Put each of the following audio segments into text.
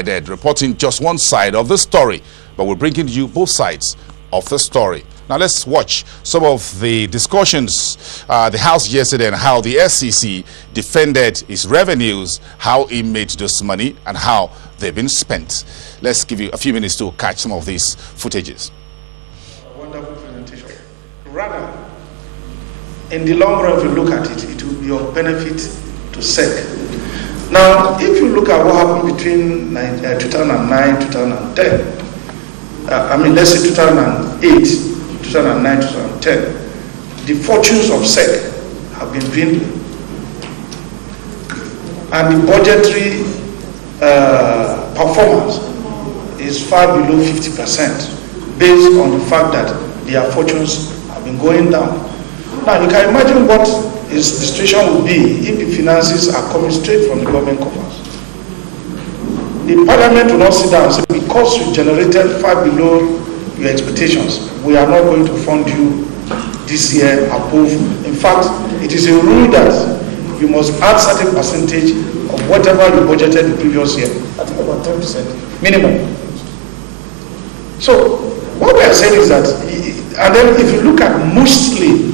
reporting just one side of the story, but we're bringing you both sides of the story. Now let's watch some of the discussions the House yesterday and how the SEC defended its revenues, how it made this money, and how they've been spent. Let's give you a few minutes to catch some of these footages. A wonderful presentation. Rather, in the long run, if you look at it, it will be of benefit to SEC. Now, if you look at what happened between 2009, 2010, let's say 2008, 2009, 2010, the fortunes of SEC have been dwindling. And the budgetary performance is far below 50% based on the fact that their fortunes have been going down. Now, you can imagine what the situation would be if the finances are coming straight from the government coffers. The parliament will not sit down and say, because you generated far below your expectations, we are not going to fund you this year above. In fact, it is a rule that you must add certain percentage of whatever you budgeted the previous year. I think about 10% minimum. So what we are saying is that, and then if you look at mostly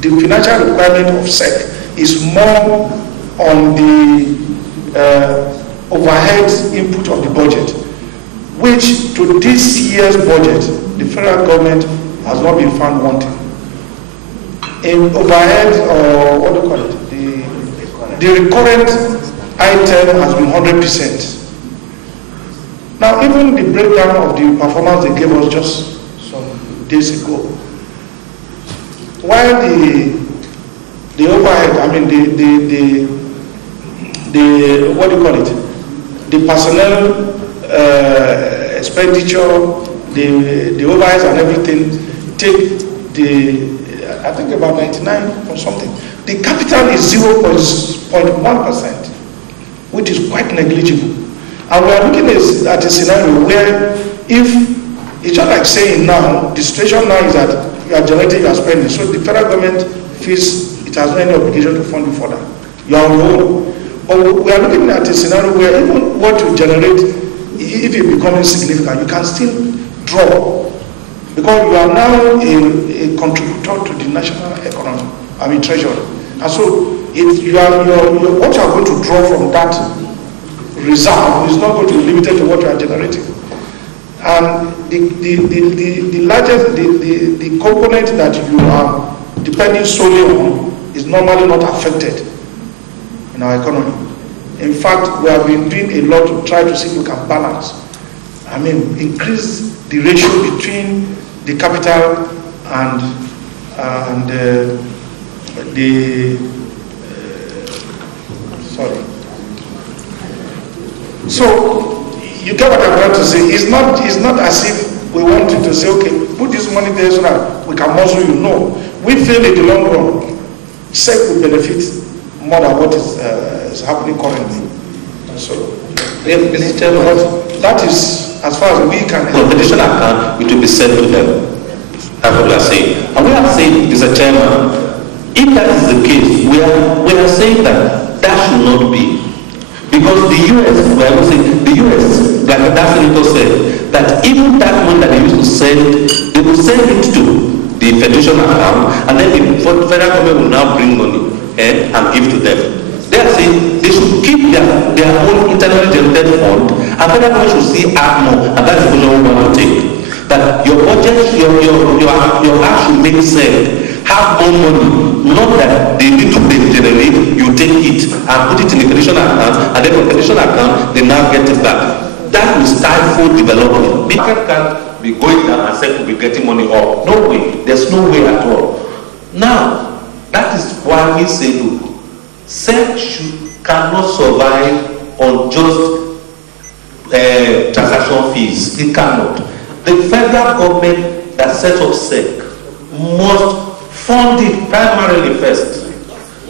the financial requirement of SEC is more on the overhead input of the budget, which to this year's budget, the federal government has not been found wanting. In overhead, or what do you call it, the recurrent item has been 100%. Now, even the breakdown of the performance they gave us just some days ago, while the overhead, the what do you call it, the personnel expenditure, the overheads and everything take I think about 99 or something. The capital is 0.1%, which is quite negligible. And we are looking at a scenario where if, it's just like saying now, the situation now is that you are generating, you are spending. So the federal government feels it has no any obligation to fund you for that. You are on your own. But we are looking at a scenario where even what you generate, if it becomes significant, you can still draw. Because you are now a contributor to the national economy, treasury. And so what you are going to draw from that reserve is not going to be limited to what you are generating. And the largest, the component that you are depending solely on is normally not affected in our economy. In fact, we have been doing a lot to try to see if we can balance, increase the ratio between the capital and So you get what I'm trying to say. It's not as if we want you to say, okay, put this money there so that we can muscle you. No, we feel in the long run, SEC will benefit more than what is happening currently. And so, that is as far as we can. The additional account, it will be sent to them. That's what we are saying. And we are saying, Mr. Chairman, if that is the case, we are saying that should not be. Because the US, we are saying, the US, like that senator said, that even that money that they used to send, they will send it to the federation account, and then the federal government will now bring money and give to them. They are saying they should keep their own internally generated fund, and federal government should see add more, and that's the position we want to take. That your budget, your act should make sense. Have more money, not that the little they generate, you take it and put it in the federation account, and then from the federation account, they now get it back. That will stifle development. The market can't be going down and SEC will be getting money up. No way. There's no way at all. Now, that is why we say, look, SEC cannot survive on just transaction fees. It cannot. The federal government that sets up SEC must fund it primarily first.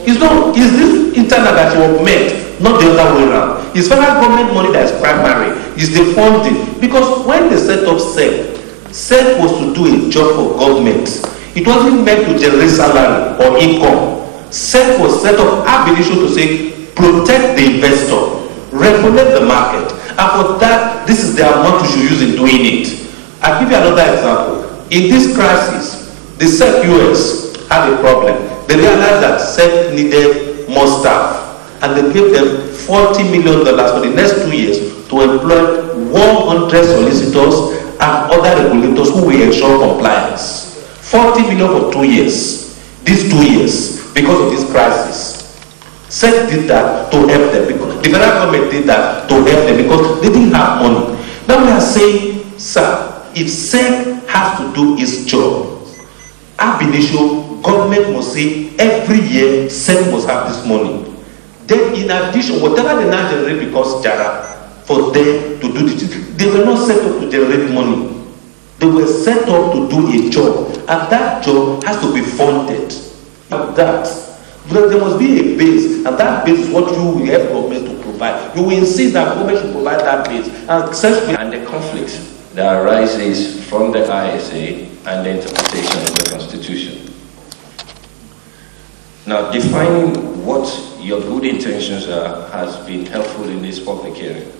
It's this internal that you have met, not the other way around. It's federal government money that is primary. It's the funding. Because when they set up SEC was to do a job for government. It wasn't meant to generate salary or income. SEC was set up ab initio to say, protect the investor, regulate the market. And for that, give you another example. In this crisis, the SEC US had a problem. They realized that SEC needed more staff, and they gave them $40 million for the next 2 years to employ 100 solicitors and other regulators who will ensure compliance. $40 million for 2 years. These 2 years, because of this crisis. SEC did that to help them, because the federal government did that to help them because they didn't have money. Now we are saying, sir, if SEC has to do its job, ab initio, government must say every year SEC must have this money. Then in addition, whatever they now generate because Jara, for them to do this, they were not set up to generate money. They were set up to do a job, and that job has to be funded. And that, there must be a base, and that base is what you will help government to provide. You will insist that government should provide that base. And the conflict that arises from the ISA and the interpretation of the Constitution. Now, defining what your good intentions are has been helpful in this public hearing.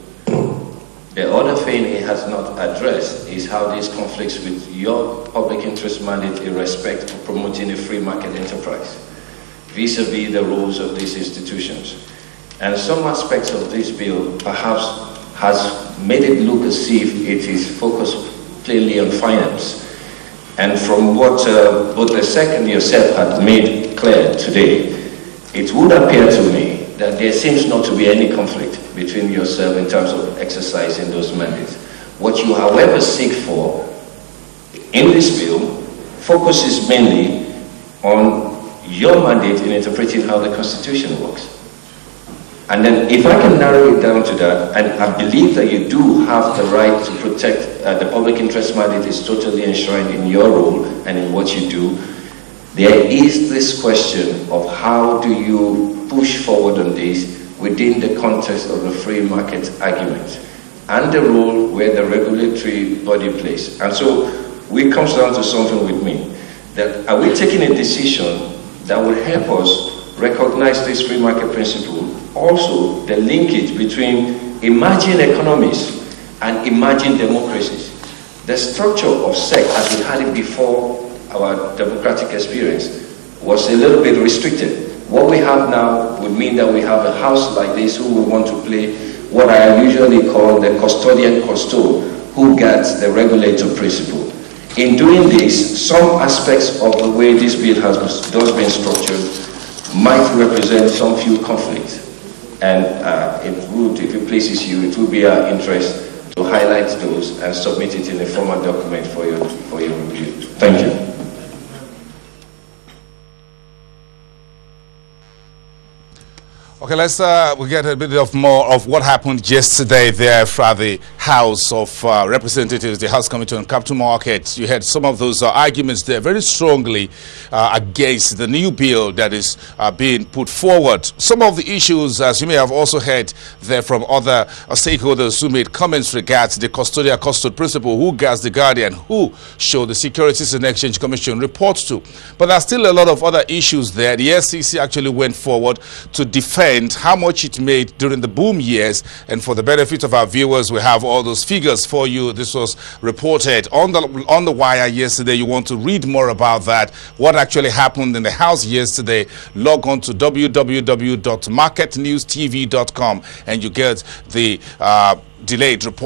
The other thing it has not addressed is how this conflicts with your public interest mandate in respect to promoting a free market enterprise, vis-a-vis the roles of these institutions. And some aspects of this bill perhaps has made it look as if it is focused plainly on finance. And from what both the SEC and yourself had made clear today, it would appear to me that there seems not to be any conflict between yourself in terms of exercising those mandates. What you, however, seek for in this bill focuses mainly on your mandate in interpreting how the Constitution works. And then if I can narrow it down to that, and I believe that you do have the right to protect the public interest mandate is totally enshrined in your role and in what you do, there is this question of how do you push forward on this within the context of the free market argument and the role where the regulatory body plays. And so it comes down to something with me, that are we taking a decision that will help us recognize this free market principle, also the linkage between emerging economies and emerging democracies. The structure of SEC, as we had it before our democratic experience, was a little bit restricted. What we have now would mean that we have a house like this who will want to play what I usually call the custodian custo, who guards the regulator principle. In doing this, some aspects of the way this bill has been structured might represent some few conflicts. And it would, if it pleases you, it would be our interest to highlight those and submit it in a formal document for your review. Thank you. Okay, let's we get a bit of more of what happened yesterday there for the House of Representatives, the House Committee on Capital Markets. You had some of those arguments there very strongly against the new bill that is being put forward. Some of the issues, as you may have also heard there from other stakeholders who made comments regards the custodial custody principle, who guards the guardian, who should the Securities and Exchange Commission report to. But there's still a lot of other issues there. The SEC actually went forward to defend how much it made during the boom years, and for the benefit of our viewers, we have all those figures for you. This was reported on the wire yesterday. You want to read more about that, what actually happened in the House yesterday, log on to www.marketnewstv.com and you get the delayed report.